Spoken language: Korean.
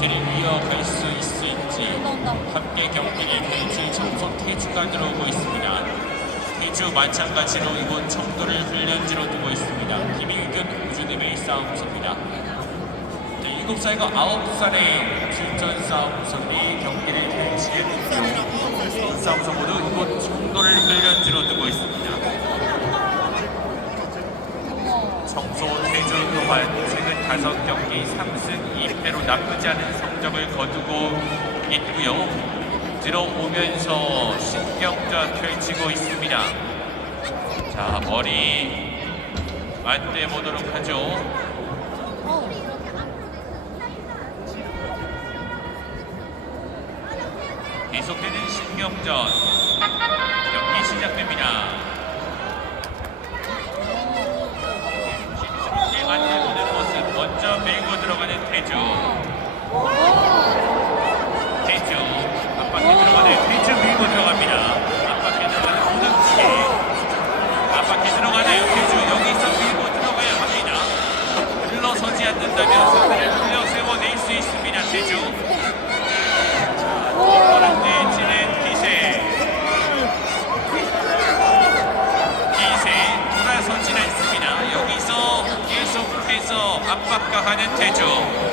기세를 이어갈 수 있을지. 함께 경기를 펼칠 청소 태주가 들어오고 있습니다. 태주 마찬가지로 이곳 청도를 훈련지로 두고 있습니다. 김일균 우주님의 싸움소입니다. 네, 7살과 9살의 출전 싸움소들이 경기를 펼칠 이 싸움소 모두 이곳 청도를 훈련지로 두고 있습니다. 청소 태주 또한 최근 다섯 경기 3승 2패로 나쁘지 않은 성적을 거두고 있고요. 들어오면서 신경전 펼치고 있습니다. 자 머리 안돼 보도록 하죠. 어. 계속되는 신경전 경기 시작됩니다. 신승리에 맞대보는 모습 먼저 밀고 들어가는 태주. 태주 앞바퀴 들어가는 태주 밀고 들어갑니다. 앞바퀴 들어가는 오등치기. 앞바퀴 들어가는 태주 여기서 밀고 들어가야 합니다. 않는다면 상대를 흘려 세워낼 수 있습니다. 태주. 뒷걸음 내치는 기세. 돌아서진 않습니다. 여기서 계속해서 압박가하는 태주.